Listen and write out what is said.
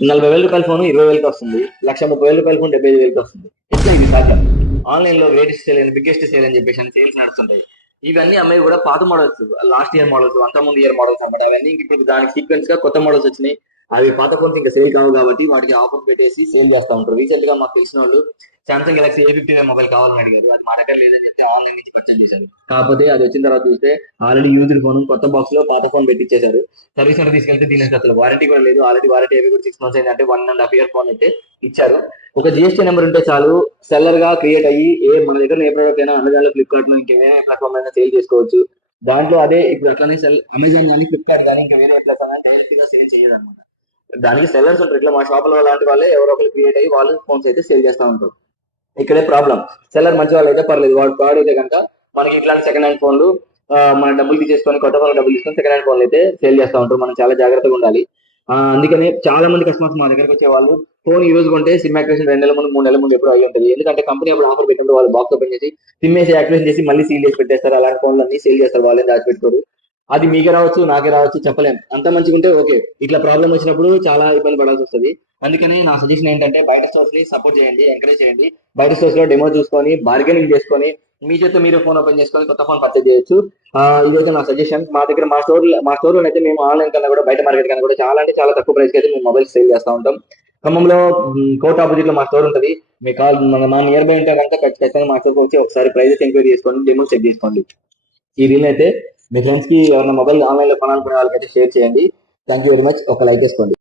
రూ. 40,000 ఫోన్ 20,000కి వస్తుంది. రూ. 1,30,000 ఫోన్ 75,000కి వస్తుంది. ఎట్లా ఇది సాధ్యం? ఆన్లైన్ లో గ్రేటెస్ట్ సేల్ అని, బిగ్గెస్ట్ సేల్ అని చెప్పేసి సేల్స్ నడుస్తుంటాయి. ఇవన్నీ అమ్మాయి కూడా పాత మోడల్స్, లాస్ట్ ఇయర్ మోడల్స్, అంత ముందు ఇయర్ మోడల్స్ అన్నమాట. అవన్నీ ఇప్పుడు దానికి సీక్వెన్స్ గా కొత్త మోడల్స్ వచ్చినాయి. అవి పాత ఫోన్స్ ఇంకా సేల్ కావు కాబట్టి వాటికి ఆఫర్ పెట్టేసి సేల్ చేస్తా ఉంటారు. రీసెంట్ గా మాకు తెలిసిన వాళ్ళు సామ్సంగ్ గెలాక్సీ A59 మొబైల్ కావాలని అడిగారు. అది మా దగ్గర లేదని చెప్తే ఆన్లైన్ నుంచి పర్చేజ్ చేశారు. కాకపోతే అది వచ్చిన తర్వాత చూస్తే ఆల్రెడీ యూజ్డ్ ఫోన్ కొత్త బాక్స్ లో పాత ఫోన్ పెట్టించేశారు. సర్వీస్ సెంటర్ తీసుకెళ్తే దీనికి అసలు వారంటీ కూడా లేదు. ఆల్రెడీ వారంటీ అవి కూడా 6 మంత్స్ అయిందంటే 1.5 ఇయర్ ఫోన్ అయితే ఇచ్చారు. ఒక జిఎస్టీ నెంబర్ ఉంటే చాలు, సెల్లర్ గా క్రియేట్ అయ్యి మన దగ్గర ఏ ప్రోడక్ట్ అయినా అమెజాన్ లో, ఫ్లిప్కార్ట్ లో, ఇంకా వేరే ప్లాట్ఫామ్ అయినా సేల్ చేసుకోవచ్చు. దాంట్లో అదే ఇప్పుడు అట్లనే అమెజాన్ కానీ, ఫ్లిప్కార్ట్ కానీ, ఇంకా వేరే ప్లాట్ఫామ్ డైరెక్ట్ గా సేల్ చేయదు అనమాట. దానికి సెల్లర్స్ ఉంటారు. ఇట్లా మా షాపుల లాంటి వాళ్ళే ఎవరో ఒకరు క్రియేట్ అయ్యి వాళ్ళు ఫోన్స్ అయితే సేల్ చేస్తా ఉంటారు. ఇక్కడే ప్రాబ్లం. సెల్లర్ మంచి వాళ్ళు అయితే పర్లేదు, వాడు ఫ్రాడ్ అయితే కనుక మనకి ఇట్లాంటి సెకండ్ హ్యాండ్ ఫోన్లు మన డబ్బులు తీసేసుకొని, కొత్త ఫోన్ డబ్బులు తీసుకొని సెకండ్ హ్యాండ్ ఫోన్లు అయితే సేల్ చేస్తూ ఉంటారు. మనం చాలా జాగ్రత్తగా ఉండాలి. అందుకనే చాలా మంది కస్టమర్స్ మా దగ్గరకు వచ్చే వాళ్ళు ఫోన్ ఈ రోజు కొంటే సిమ్ యాక్టివేషన్ 2 నెలల ముందు, 3 నెలల ముందు ఎప్పుడు అయ్యి ఉంటుంది. ఎందుకంటే కంపెనీ అప్పుడు ఆఫర్ పెట్టినప్పుడు వాళ్ళు బాక్స్ ఓపెన్ చేసి సిమ్ వేసి యాక్టివేషన్ చేసి మళ్ళీ సీల్ చేసి పెట్టేస్తారు. అలాంటి ఫోన్లు అన్ని సేల్ చేస్తారు, వాళ్ళే దాచిపెట్టుకోరు. అది మీకే రావచ్చు, నాకే రావచ్చు, చెప్పలేం. అంత మంచిగా ఉంటే ఓకే. ఇట్లా ప్రాబ్లం వచ్చినప్పుడు చాలా ఇబ్బంది పడాల్సి వస్తుంది. అందుకని నా సజెషన్ ఏంటంటే బయట స్టోర్స్ ని సపోర్ట్ చేయండి, ఎంకరేజ్ చేయండి. బయట స్టోర్స్ లో డెమో చూసుకొని, బార్గెనింగ్ చేసుకొని, మీ చేత మీరు ఫోన్ ఓపెన్ చేసుకొని కొత్త ఫోన్ పర్చేజ్ చేయొచ్చు. ఇదైతే నా సజెషన్. మా దగ్గర మా స్టోర్ లో అయితే మేము ఆన్లైన్ కన్నా కూడా, బయట మార్కెట్ కన్నా కూడా చాలా అంటే చాలా తక్కువ ప్రైస్ కి అయితే మేము మొబైల్స్ సేల్ చేస్తూ ఉంటాం. ఖమ్మంలో కోర్ట్ ఆపోజిట్ లో మా స్టోర్ ఉంటుంది. మీకు కాల్ మా నియర్ బై ఉంటే కనుక ఖచ్చితంగా మా స్టోర్కి వచ్చి ఒకసారి ప్రైజెస్ ఎంక్వైరీ చేసుకోండి, డెమో చెక్ చేసుకోండి. ఈ రీల్ అయితే మీ ఫ్రెండ్స్ కి ఎవరైనా మొబైల్ ఆన్లైన్ లో కొనాలనుకునే వాళ్ళకైతే షేర్ చేయండి. Thank you very much. ఒక లైక్ వేసుకోండి.